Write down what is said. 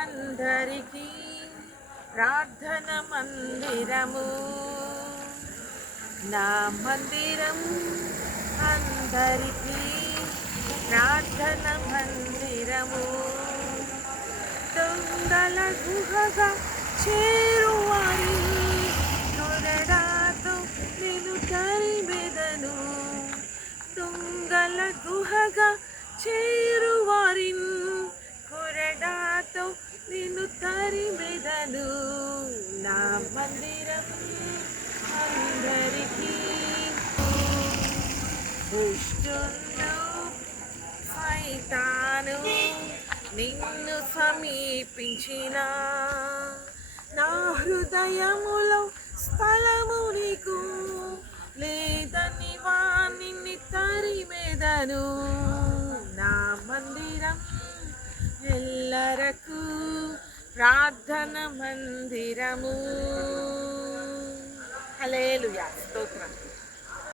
అందరికీ ప్రార్థన మందిరము, నా మందిరం అందరికీ ప్రార్థన మందిరము. దొంగల గుహగా చేరువారి కొరడాతో నేను తరిమెదను. దొంగల గుహగా చేరువారి కొరడాతో నేను తరిమెదను. నా మందిరం అందరికీ. దుష్టుడు సైతాను నిన్ను సమీపించిన, నా హృదయములో స్థలము నీకు లేదని వాణ్ణి తరిమెదను. నా మందిరం ఎల్లరకు ప్రార్థన మందిరము. హల్లెలూయా, స్తోత్రం.